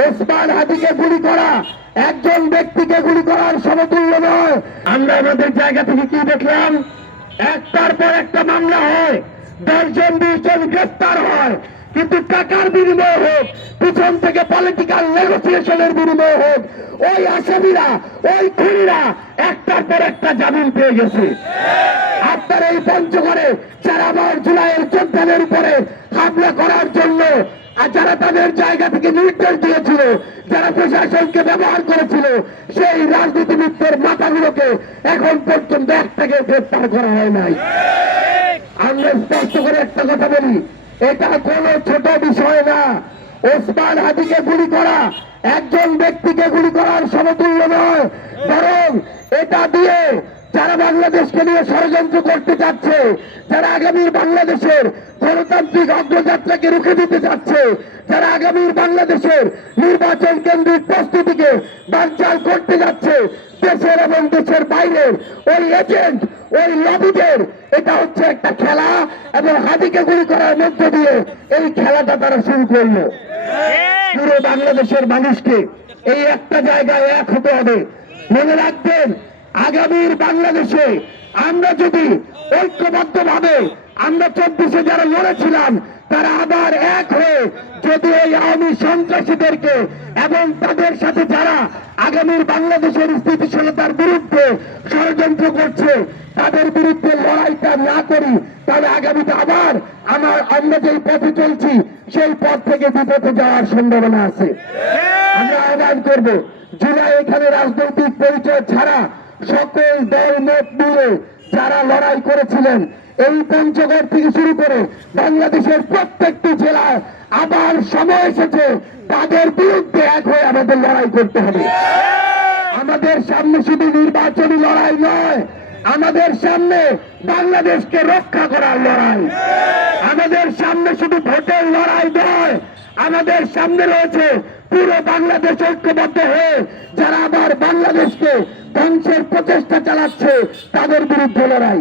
ওসমান হাদিকে গুলি করা একজন ব্যক্তিকে গুলি করার সমতুল্য নয়। আমরা আমাদের জায়গা থেকে কি দেখলাম, একটার পর একটা মামলা হয়, 10 জন 20 জন গ্রেফতার হয়, কিন্তু টাকার বিনিময়ে হোক, পিছন থেকে পলিটিক্যাল নেগোসিয়েশনের বিনিময়ে হোক, ওই আসামিরা, ওই খুনিরা একটার পর একটা জামিন পেয়ে গেছে। আপনার এই পঞ্চগড়ে যারা আমার জুলাইয়ের যোদ্ধাদের উপরে হামলা করার জন্য আর যারা তাদের জায়গা থেকে নির্দেশ দিয়েছিল, যারা প্রশাসনকে ব্যবহার করেছিল, সেই রাজনীতিবিদদের মাথাগুলোকে এখন পর্যন্ত একটাকে গ্রেফতার করা হয় নাই। আমরা স্পষ্ট করে একটা কথা বলি, এটা কোনো ছোট বিষয় না। ওসমান হাদিকে গুলি করা একজন ব্যক্তিকে গুলি করার সমতুল্য নয়, বরং এটা দিয়ে যারা বাংলাদেশকে নিয়ে ষড়যন্ত্র করতে চাচ্ছে, যারা আগামীর বাংলাদেশের গণতান্ত্রিক অগ্রযাত্রাকে রুখে দিতে চাচ্ছে, যারা আগামীর বাংলাদেশের নির্বাচন কেন্দ্রিক প্রস্তুতিকে বানচাল করতে যাচ্ছে, দেশের এবং দেশের বাইরের ওই এজেন্ট, ওই লবিদের এটা হচ্ছে একটা খেলা, এবং হাদিকে গুলি করার মধ্য দিয়ে এই খেলাটা তারা শুরু করলো। পুরো বাংলাদেশের মানুষকে এই একটা জায়গায় এক হতে হবে। মনে রাখবেন, আগামীর বাংলাদেশে আমরা যদি ঐক্যবদ্ধভাবে, আমরা 24-এ যারা লড়েছিলাম তারা আবার এক হয়ে যদি এই আওয়ামী সন্ত্রাসীদেরকে এবং তাদের সাথে যারা আগামীর বাংলাদেশের স্থিতিশীলতার বিরুদ্ধে ষড়যন্ত্র করছে তাদের বিরুদ্ধে লড়াইটা না করি, তাহলে আগামীতে আবার আমরা যেই পথে চলছি সেই পথ থেকে বিপথে যাওয়ার সম্ভাবনা আছে। আমরা আহ্বান করব, জুলাই এখানে রাজনৈতিক পরিচয় ছাড়া সকল দল মত মিলে যারা লড়াই করেছিলেন, এই পঞ্চগড় থেকে শুরু করে বাংলাদেশের প্রত্যেকটি জেলায় আবার সময় এসেছে তাদের বিরুদ্ধে এক হয়ে আমাদের লড়াই করতে হবে। আমাদের সামনে শুধু নির্বাচনী লড়াই নয়, আমাদের সামনে বাংলাদেশকে রক্ষা করার লড়াই। আমাদের সামনে শুধু ভোটের লড়াই নয়, আমাদের সামনে রয়েছে পুরো বাংলাদেশ ঐক্যবদ্ধ হয়ে যারা আবার বাংলাদেশকে ধ্বংসের প্রচেষ্টা চালাচ্ছে তাদের বিরুদ্ধে লড়াই।